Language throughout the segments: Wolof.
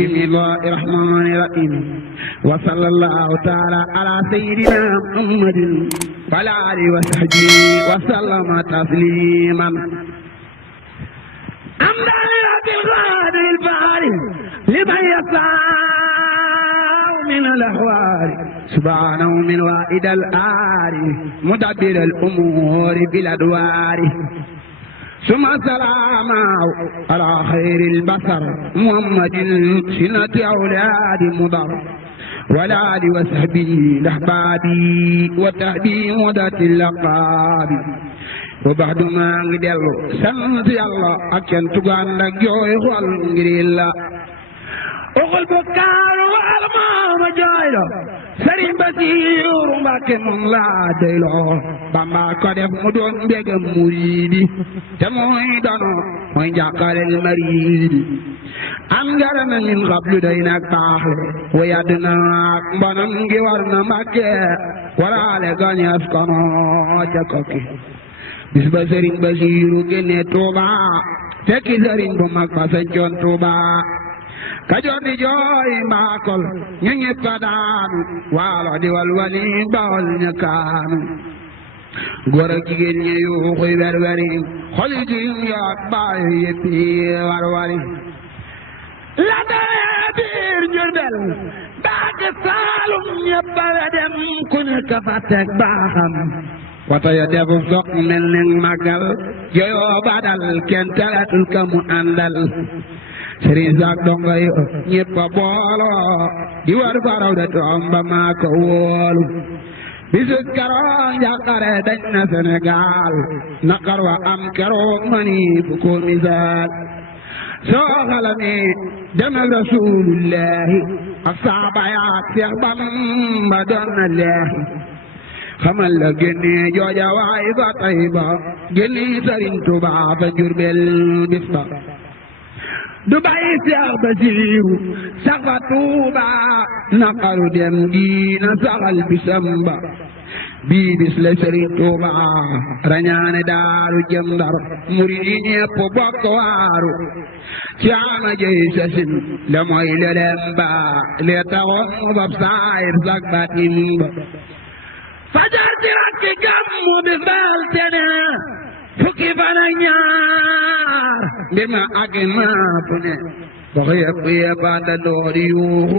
بسم الله الرحمن الرحيم وصلى الله تعالى على سيدنا محمد وعلى آله وصحبه وسلم تسليما حمدا لرب القادر الباري لمن يسعى من الأحوال سبحانه من وائد الآري مدبر الأمور بالأدوار ثم السلام على خير البشر محمد سنة أولاد مضر ولا آل وصحبه الأحبابي وتهدي مدة اللقاب وبعد ما نجدل سنت الله أكن تقال لك جوي خال أقول بكار والمام جايلو Sëriñ Basiiru Mbàkke moom laa doyloo Bamba ko def mu doon mbégam muriidi te mooy dono mooy njàqalel mariidi am ngara na min xablu day nag baaxle wa yadd naak mbonam ngi war na Mbàkke waraale gañees kono ca kokki bis ba Sëriñ Basiiru génne Tuuba fekki sëriñ bu mag ba sañcoon Tuuba Kajoor di jooy mbaakol ñu ñëpp a daanu waalo di walwali bawol ña kaanu góor ak jigéen ñi yuuxuy werweri xoli jiim yaak baay yëpp warwari la dawee biir Jurbel baake Saalum ñëpp a dem ku nekk fa teg baaxam wata ya defu soq mel ni màggal jooyoo badal kenn talatul ka mu àndal Sëriñ Saak donga yi ñëpp a booloo di war faraw de toom ba maa ko wóolu bisu keroog njàqare dañ na Sénégal naqar wa am keroog mani fu ko misaal soo xalami demal Rasulullahi ak saaba yaak Seex Bamba doon na leexi xamal la génne jooja waay fa Tayba génne Sëriñ Tuubaa fa Jurbel bis ba du bàyyi Seex Basiiru sax fa Tuuba naqaru dem gi na saxal bisam ba bii bis la Sëriñ Tuuba rañaane daaru jëm Ndar murid yi ñépp bokk waaru ci ama jëy sasin la mooy lelem ba le taxoon mu fab saayir sak batin ba fajar ci rakki gàmmu bis bal tene fukki fan ak ñaar mbir ma àgg naa fu ne wax yëpp yëpp àndandoo di yuuxu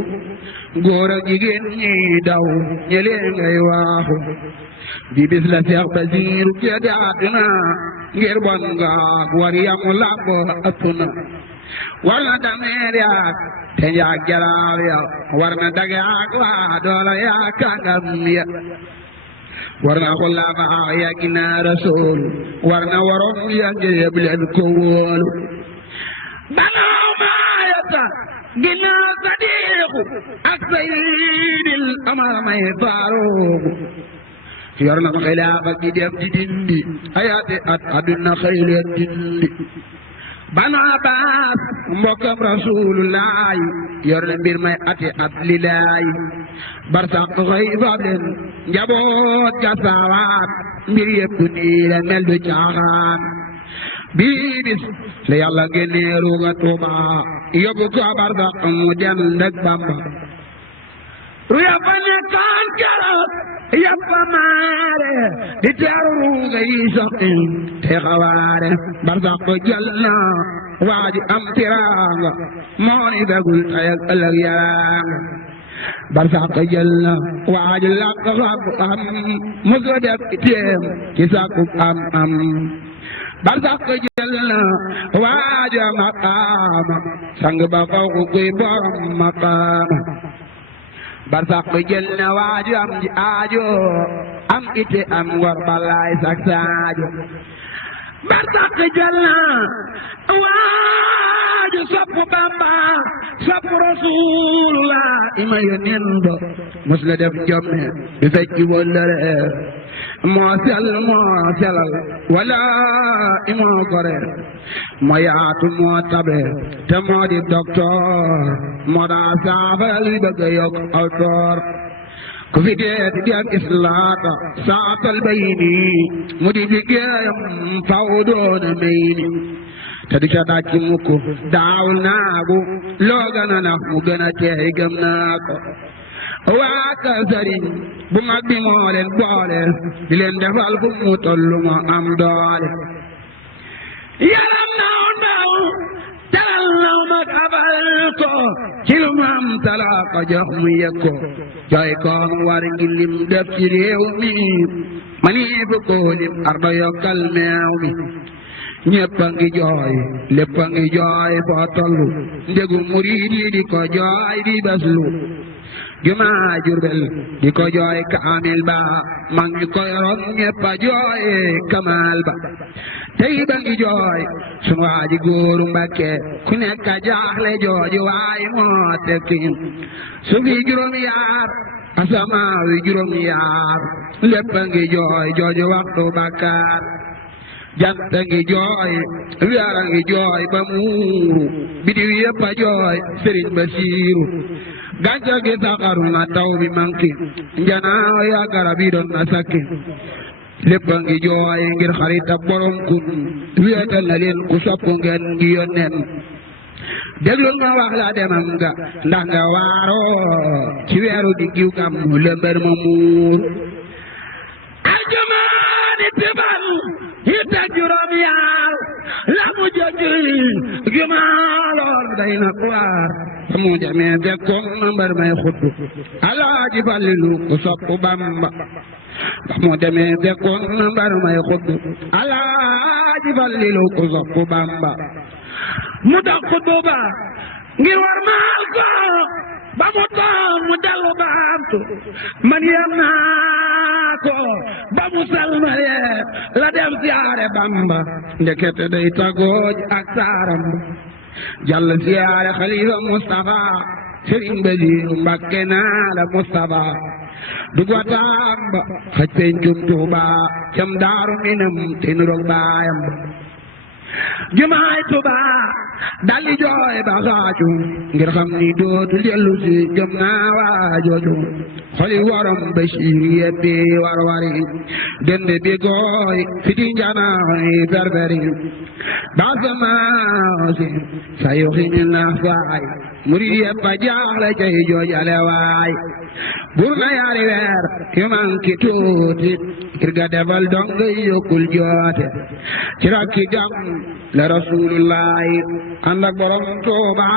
góor ak jigéen ñi daw ñëlee ngay waaxu di bis la Seex Basiiru gédé àdduna ngir bon nga war yamu làmb ëpp na war na dameer yaak te njaag jalaal ya war na dag yaak waa doola yaa kàngam ya war na xulafaa ya ginnaaw Rasuul war na waroon ya ngéeb leen ko wóolu banaaw maayata ginnaaw Sadiiqu ak Sayyidil Amar may Faaruuqu yor na xilaafa gi def di dindi ayaati at àdduna xëy leen dindi banu Abbaas mbokkam Rasuulullaay yor na mbir may ati at lilaay barsaq xëy fab leen njaboot ga saawaat mbir yëpp nii la mel du caaxaan bii bis la Yàlla génnee ruuga Tuuba yóbbu ko barsaq mu dem ndeg Bamba ru yàppa nekkoon keroog yàppa maare di teeru ruuga yi soqin te xawaare barsaq ko jël na waa ji am tiraanga moo ni begul tey ak ëllëg yaraanga barsaq jël na waa ji làq xam musu def itteem ci sàkku am barsaq jël na waa ji maqaama sang ba faw kuy borom maqaama barsaq jël na waa ji am ji aajo am itte am ngor balaay sak saajo barsaq jël na waa ji sopp Bamba sopp Rasulullah ima yónneen ba mos la def jomme di fecc wëllëre moo selal wala imoo gore moo yaatu moo tabe te moo di docteur moo daa saafara luy bëgg a yokk aw toor ku fi dee di ak islaata saatal bayni mu di liggéeyam faw doona may ni te du ca dàcc mukk daawul naagu loo gën a nax mu gën a teey gëm naa ko waa kër sëriñ bu mag bi moo leen boole di leen defal fu mu tollu moo am doole yaram naw naw talal naw mag abal ko ci lu mu am tala ko jox mu yëg ko jooy koom war ngi lim def ci réew mi mani fu ko lim ardo yokkal meew mi ñépp a ngi jooy lépp a ngi jooy foo tollu ndegu murid yi di ko jooy di beslu jumaa Jurbel di ko jooy kaamil ba mag ñi ko yoroon ñépp a jooy kamal ba tey ba ngi jooy sunu waaji góoru Mbàkke ku nekk a jaaxle jooji waay moo tekki su fi juróom yaar asamaawi juróom yaar lépp a ngi jooy jooji waxtu bakkaar jant a ngi jooy weer a ngi jooy ba muuru bidiw yépp a jooy Sëriñ Basiiru gàncax gi saxaru na taw bi manki njanaaw ya garab yi doon na sakki lépp a ngi jooy ngir xarit ak borom kun wéetal na leen ku sopp ngeen ngi yónneen déglul ma wax la demam nga ndax nga waaroo ci weeru diggiw kam mu lëmbër ma muur aljumaani tiban hitta juróom yaar la mu jëggi jumaaloor day na waar ba mu demee fekkoon na mbër may xutbu Alaaji Fallilu ku sopp Bamba ba mu demee fekkoon na mbër may xutbu Alaaji Fallilu ku sopp Bamba mu dox xutbu ba ngir war maal ko ba mu toog mu dellu baamtu man yem naa ko ba mu salmale la dem siyaare Bamba ndekete day tagooj ak saaram jàll siyaare Xalifa Mustafa Sëriñ Basiiru Mbàkke naa la Mustafa dugwa Tamba xaj pencum Tuuba cam Daaru Minam te nuroog baayam jumaay Tuuba daldi jooy ba xaaju ngir xam ni dootu dellu si jëm naa waa jooju xoli waram Basiir yebbi warwari dende bi gooy fiti njanaayi berberi basamaasi sayuxi mi nax faay muri yebba jaaxle cay joojale waay bur na yaari weer yu manki tuuti ngir ga defal donga yokkul joote ci rakki gam la rasulullahi ànd ak borom Tuuba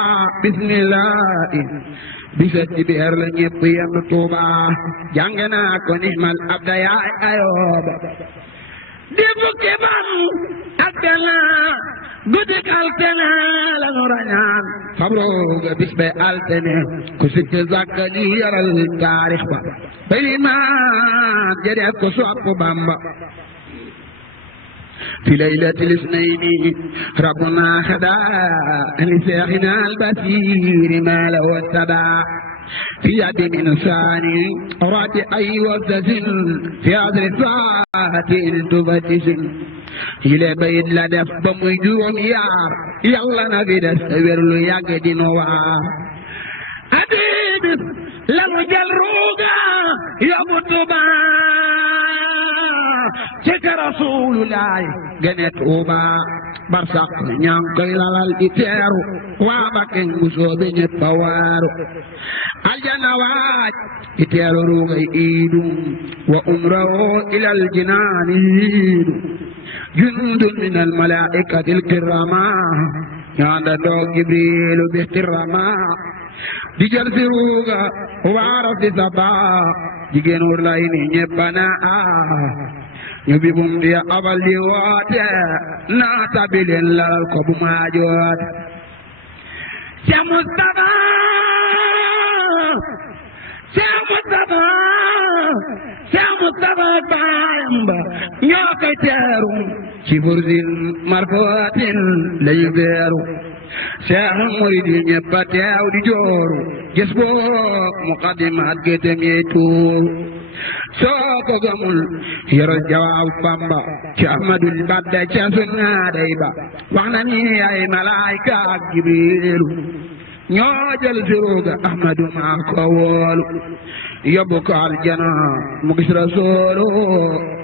bismillahi bisat ci biir la ñépp yenn Tuuba jànge naa ko ni'mal abda yaay ayooba di fukki fan ak benn guddi altine la nu rañaan fabrooga bis be altine ku sikki zakka li yaral taarix ba bay limaan jëdee ko sopp Bamba في ليلة الاثنين ربنا خدا لشيخنا البصير ما له التبع في يد من ثاني رات أي وزن في عذر الفات التفتش إلى بيت لدف بمجوم يار يلا نبي دسور له يجد نوار أبيب لم جلروغا يبطبا cek Rasulullah gane Tuuba barsax ñaan koy lalal di teeru waa Mbakke bu soobe ñépp a waaru aljanna waaj di teeru ruugay iidu wa umrahu ilal jinaani yiidu jundun min al malaa'ikati al kirama ñaanda doog Jibriilu bi kirama di jël si ruuga waara fi saba jigéen wur lay ni ñépp a naa ñu bi bum di abal di woote naata bi leen lalal ko bu maa joote Cheikh Moustapha Cheikh Moustapha Cheikh Moustapha baayam ba ñoo koy teeru ci fursin marfootin lañu beeru Cheikh murid yi ñépp a teew di jooru gis boog muqaddimaat gétem yey tuuru soo ko gëmul yoral jawaab Bamba ci Ahmadul Badda ca sunna day ba wax na ni ay malaayka ak Jibriilu ñoo jël siruga Ahmadu maa ko woolu yóbbu ko aljana mu gis Rasuulu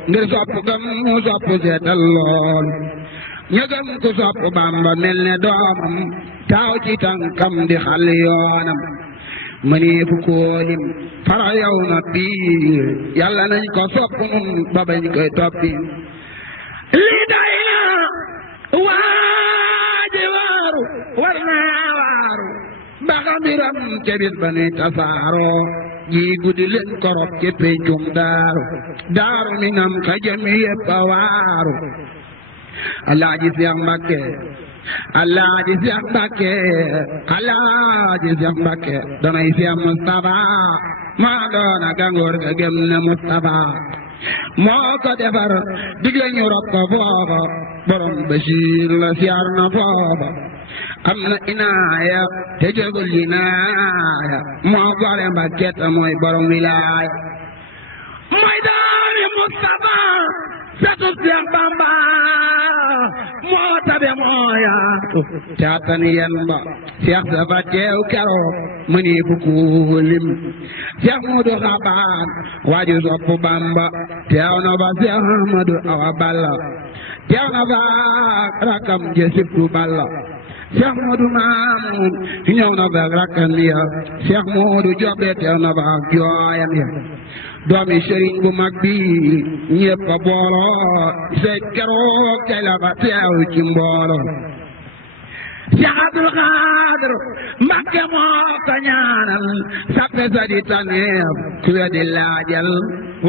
ngir sopp gam mu sopp seetal lool ñëgam ku sopp Bamba mel ne doomam taaw ci tànkam di xal yoonam mëneefu koo lim fara yow na biir yàlla nañ ko sopp nun ba bañ koy toppi lii day na waaji waaru war naa waaru ba xamiram ca bis ba nuy tasaaroo ji guddi leen korop ci pencum daaru minam ka jëm yépp a waaru Alaaji Seex Mbakke Alaaji Seex Mbakke Alaaji Seex Mbakke damay Seex Mustafa maa doona gangoor ga gëm na Mustafa moo ko defar digle ñu rob ko foofa borom Basiir la siyaar na foofa am na inaaya te jógul inaaya moo gore Mbakke te mooy borom wilaaya mooy doomi Mustafa satu Seex Bamba moo tabe moo yaatu caatani yen ba Seex dafa teew keroog mëneefu ku lim Seex Moodu Xabaan waaju sopp Bamba teew na fa Seex Ahmadu Awa Balla teew na fa rakam je sibtu Balla Seex Moodu Maamun ñëw na fa rakam ya Seex Moodu Jobe teew na fa jooyam ya doomi sëriñ bu mag bi ñépp a booloo seet keroog tey la fa teew ci mbooloo Seex Abdul Xaadir Mbakke moo ko ñaanal sappe sa di taneef ku wedi laajal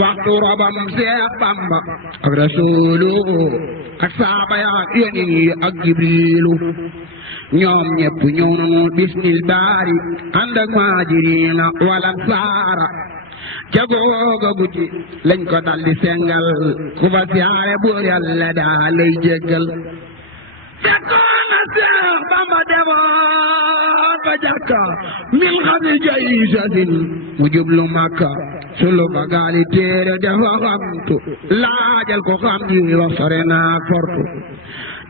waxtu robam Seex Bamba ak Rasuulu ak saaba ya ak yonent yi ak Jibriilu ñoom ñépp ñëw nañu bismil baari ànd ak muhaajiriina wal ansaara ca googa guddi lañ ko daldi sengal ku fa siyaare buur Yàlla daa lay jéggal fekkoon na Seex Bamba demoon fa jàkka min xami jay sasin mu jublu Makka sulu fa gaali téere dafa xamtu laajal ko xam ji wax sore naa fortu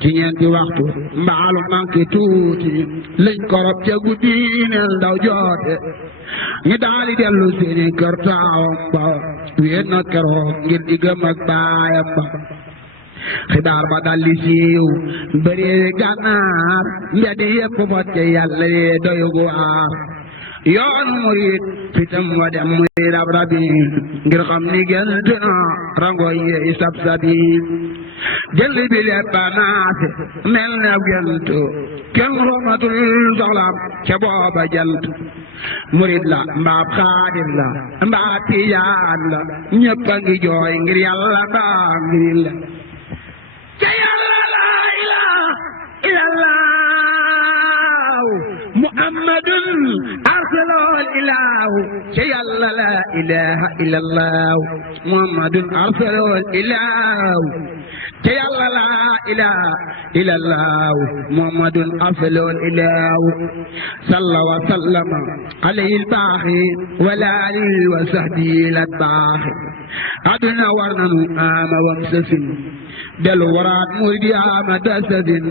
ci ñeenti waxtu mbaalu manqué tuuti lañ korop ca guddi neel ndaw joote ñu daali dellu seeni kër taawam ba wéet na keroog ngir diggam ak baayam ba xibaar ba daldi siiw bëreewi gànnaar mbeddi yépp fotte Yàlla yee doyugu waar yoonu murit fitam wa dem muy rab rabi ngir xam ni gént na rangoy yi sab sabi jël bi lépp a naase mel ne gént kenn xamatul soxlaam ca booba jant murit la mbaab xaadir la mbaab tijaan la ñépp a ngi jooy ngir Yàlla mbaa ngir la ca Yàlla la ilaha illallah muhammadun arsalul ilahu ca Yàlla la ilaha illallah muhammadun arsalul ilahu ca Yàlla la ilaha illallah muhammadun arsalul ilahu salla wa sallama alayhi al-baaxi wa alihi wa sahbihi al-baaxi aduna war nanu ama wam sasin del waraat muridi ama dasasin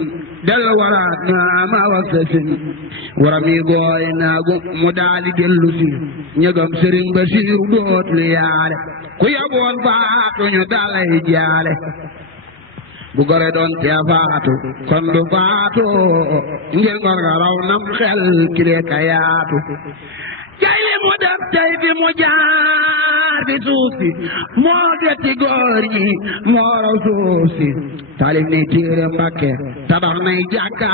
del waraat na ama wam sasin warami gooy naagu mu daali dellu si ñëgam Sëriñ Basiiru dootul yaale ku yaboon faatu ñu dalay jaale bu gore doon tee faatu kon du faatu ngir ngor nga raw nam xel kile ka yaatu jay li mu def tey fi mu jaar fi suuf si moo detti góor ñi moo raw suuf si taalif nay téere Mbàkke tabax nay jàkka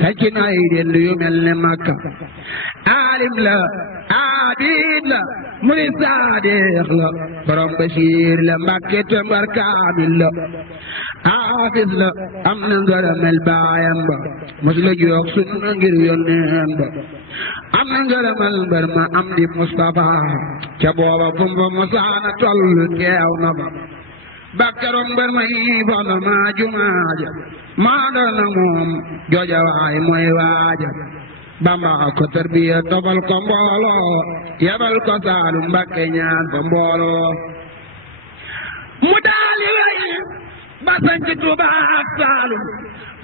sanci nay dend yu mel ne Makka aalim la aabid la murid saadiq la borom Basiir la Mbàkke te mbar kaamil la aafis la am na ngërëmel baayam ba mos la jox sunna ngir yónneen ba am na ngërëmel mbër ma am di Mustafa ca booba fum fa mosaana tollu teew na ba bakkaroon mbër ma yi fondo maa jumaaja maa doon na moom jooja waay mooy waaja Bamba ko tarbiya tofal ko mbooloo yebal ko Saalum Mbàkke ñaan fa mbooloo mu daali way ba sanci Tuuba ak Saalum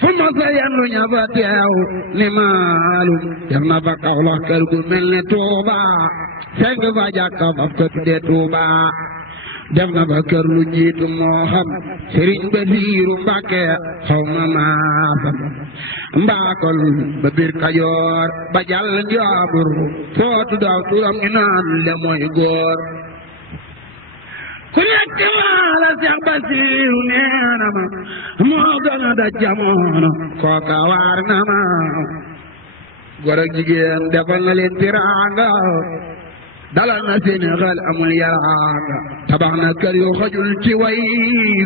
fu ma sa yendu ña fa teew ni maalum def na fa Kawlax kër gu mel ne Tuuba senk fa jàkka faf ko tudde Tuuba def na ba kër lu jiitu moo xam Sëriñ Basiiru Mbàkke xaw ma maasam mbaakol ba biir Kajoor ba jàll Njaambur footu daaw turam ñu naan le mooy góor ku nekk wala Seex Basiiru nee na ma moo gën a da jamono kooka waar na ma góor ak jigéen defal na leen tiraanga dalal na Sénégal amul yaraanga tabax na kër yu xajul ci way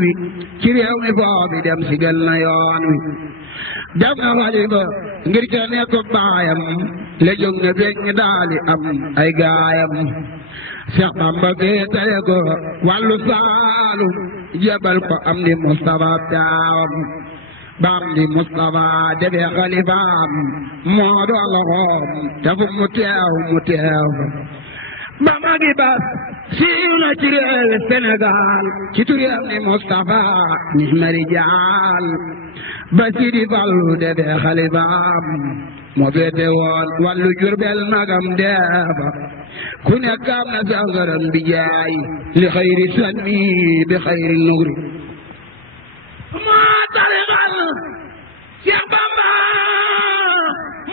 wi ci réew mi foofi dem sigal na yoon wi def na xalifa ngir ca nekk baayam le jóg na feeñ ñi daali am ay gaayam Seex Bamba féetale ko wàllu Saalum jébal ko am di Mustafa taawam baam di Mustafa defee xalifaam moo doon loxoom te fu mu teew ba magi bas siiw na ci réewi Sénégal ci turam ni Mustafa ni mari jaal ba Sidi Fallu defee xalifaam moo féete woon wàllu Jurbel magam deeba ku nekk am na sangaram bi jaay li xayri sanni bi xayri nugri moo tarixal Seex Bamba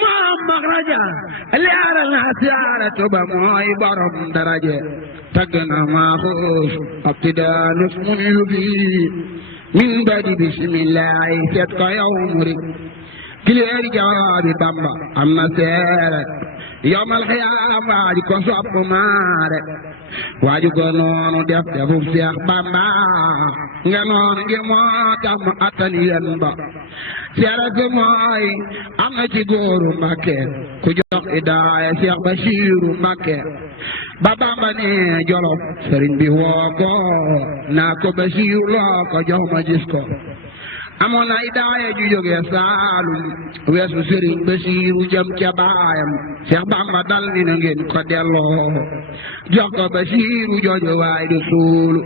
moo magraja leeral na siyaaratu ba mooy borom daraje tagg na maaxuus abtidaanus mun yubi min badi bismillahi seet ko yow murid kileeri jawaabi Bamba am na seere yawmal xiyaam waaju ko sopp maare waaju ko noonu def defub Seex Bamba nga noonu ngi moo tax mu attan yen ba seere si mooy am na ci góoru Mbàkke ku jox idaaya Seex Basiiru Mbàkke ba Bamba ne Jolof sëriñ bi woo ko naa ko Basiiru loo ko jox ma gis ko amoon na idaaya ju jóge Saalum weesu Sëriñ Basiiru jëm ca baayam Seex Bamba dal ni na ngeen ko delloo jox ko Basiiru jooju waay du suulu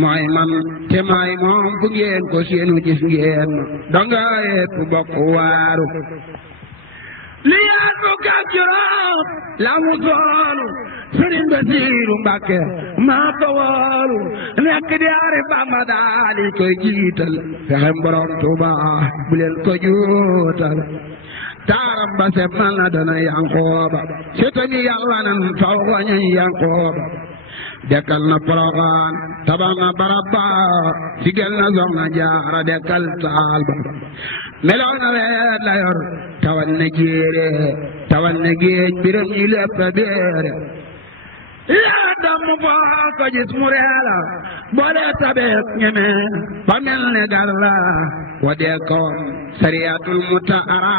mooy man te may moom fu ngeen ko seenu gis ngeen donga yépp bokk waaru li yaat bu kàccuroot la mu soolu Sëriñ Basiiru Mbàkke maa ko wóolu nekk di ari Bamba daal di koy jiital fexem borom Tuuba bu leen ko juutal taaram ba se mal na dana Yankooba setami Yàlla nan faw wañu Yankooba dekkal na Poroxaan tabax na barab ba sigal na Soxna Jaara dekkal taal ba melow na weet la yor tawal na jéere tawal na géej biram ñi lépp a béere yaa damm foo ko gis mu reela boole tabeek ñeme ba mel ne gar la wa dee kawam sariyatul mutahara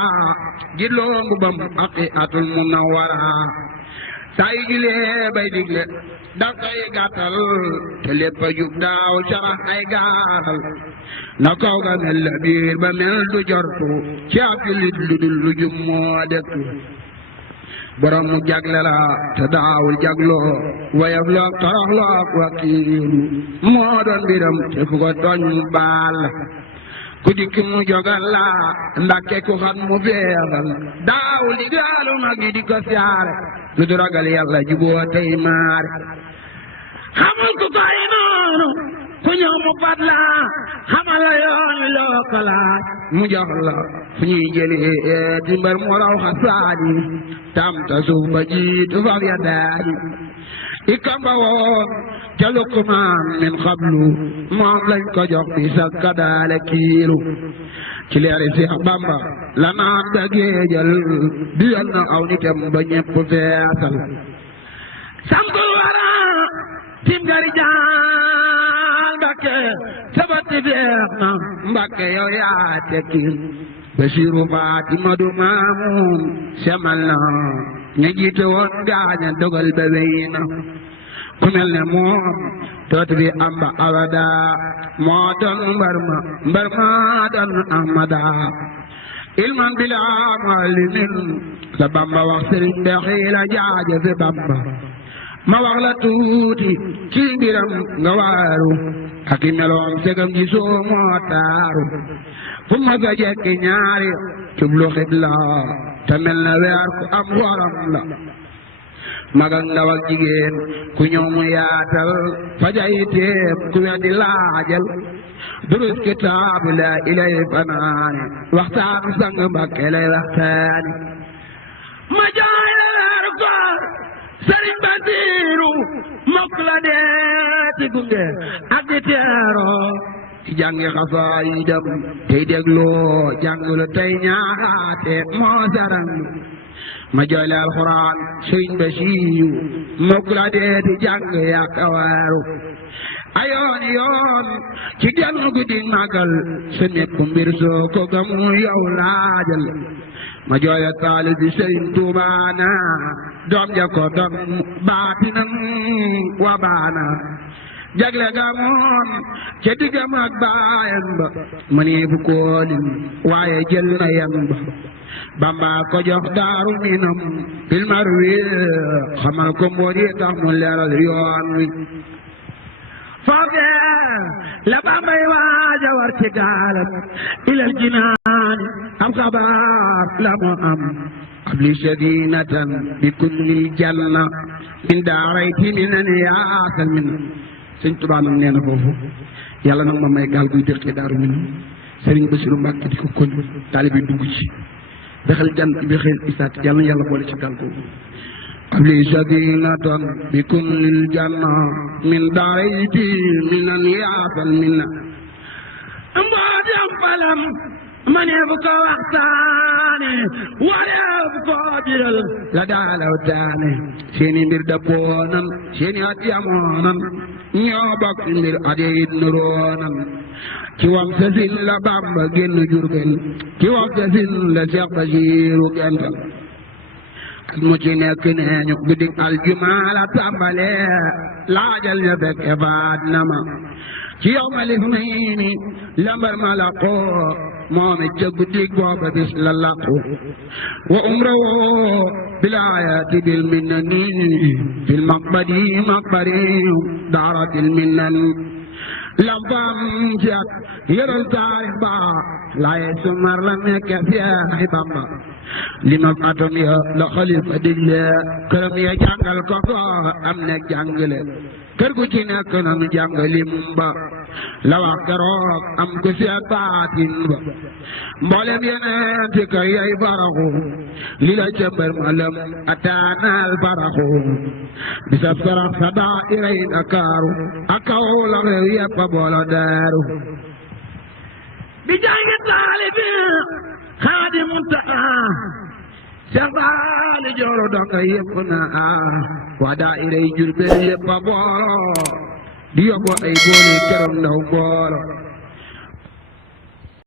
jilloo mbubam aqiatul munawwara saa yu julee bay digle daf koy gàttal te lépp a jub daaw carax ay gaaral na kaw ga mel la biir ba mel du jortu ci ab jullit lu dul lu jub moo dektu borom mu jagle la te daawul jagloo wayaf loog torox loog wakiilu moo doon mbiram te fu ko tooñ mu baal ku dikk mu jogal la Mbàkke ku xam mu feexal daawul di gaalu mag yi di ko siyaare lu du ragal Yàlla juboo tey maare xamul ku koy noonu ku ñëw mu fat la xamal la yoon wi loo ko laaj mu jox la fu ñuy jëlee di mbar mu raw xasaani tam ta suuf ba jiitu faf ya daani ikamba woon ca Luqmaan min xablu moom lañ ko jox bi sa kadaale kiilu ci leeri Seex Bamba la naan da géejal duyal na aw nitam ba ñepp feesal sampul wara tim gari jaal Mbàkke sabati feex na Mbàkke yow yaa tekki Basiiru Faatima du Maamun semal na ña jiite woon gaaña dogal ba wey na ku mel ne moom toot bi amba abada moo doon mbar ma doon ahmada ilman bila muallimin la Bamba wax sëriñ be xiila jaajëfe Bamba ma wax la tuuti ci mbiram nga waaru ak i meloom segam ji soo moo taaru fu ma sa jekki ñaari jublu xibla te mel na weer ku am xoram la mag ak ndaw ak jigéen ku ñëw mu yaatal fajay teem ku weddi laajal durus kitaabu la ilay fanaane waxtaanu sang Mbàkke lay waxtaani ma jooy la weeru koor Sëriñ Basiiru mokk la deeti gunge ak di teeroo ci jàngi xasaayidam tey dégloo jàngulu tey ñaaxaate moo saran ma jooy la alxuraan Sëriñ Basiiru mokk la deeti jàng yaakawaaru ayoon yoon ci genn guddi màggal sa nekku mbir soo ko gamu yow laajal ma jooya taalibi Sëriñ Tuubaana doom ja ko doon baatinam wa baana jagle ga moom ca diggam ak baayam ba ma nee fu koolim waaye jël na yam ba Bamba ko jox Daaru Minam bil marwi xamal ko mboot yi tax mu leeral yoon wi foofee la Bambay waaja war ci gaalam ilal jinaani am xabaar la mu am abli sadinatan bi kullil janna min daarayti minan yaasal min Sëñ Tuubaa nag nee na foofu yàlla nag ma may gaal guy dëkkee Daaru Minam Sëriñ Basiru Mbàkke di ko kon taalibe dugg ci bexel jant bi xel isaat yàlla na yàlla boole ci gaal googu abli sadinatan bi kullil janna min daarayti minan yaasal minna mbooti am falam ma ne bu ko waxtaane waree bu ko biral la daalaw taane seeni mbir dabboonan seeni at yamoonan ñoo bokk mbir at yit nuroonan ci wam sasin la Bamba génn Jurbel ci wam sasin la Seex Basiiru gental ak mu ci nekk neeñu guddi aljuma la tàmbale laajal ña fekke faat na ma ci yow ma lif mayni lambar ma laqoo moom it ca guddi booba bis la laqu wa umrawoo bilaayati bil minnani fil maqbadi maqbari daaratil minnani lam fam ci at yëral taarix ba laaye sumar la nekk Seex Bamba li ma atom ya la xalifa digle këram ya jàngal ko ko am ne jàngale kër gu ci nekk nanu jàngalim ba la wax keroog am ko seet baatin ba mboolem yeneen ti kër yay baraxu li la cëmbër ma lëm ataanal baraxu bisab sarax sa daa iray Ndakaaru ak kaw la réew yeppa boolo daaru bi jàngi taalibi Xaadimu Muntaxaa Seex Saali Jooro donga yëpp na waa daayira Jurbel yëpp a boolo di yóbbu ay boole keroog ndaw boolo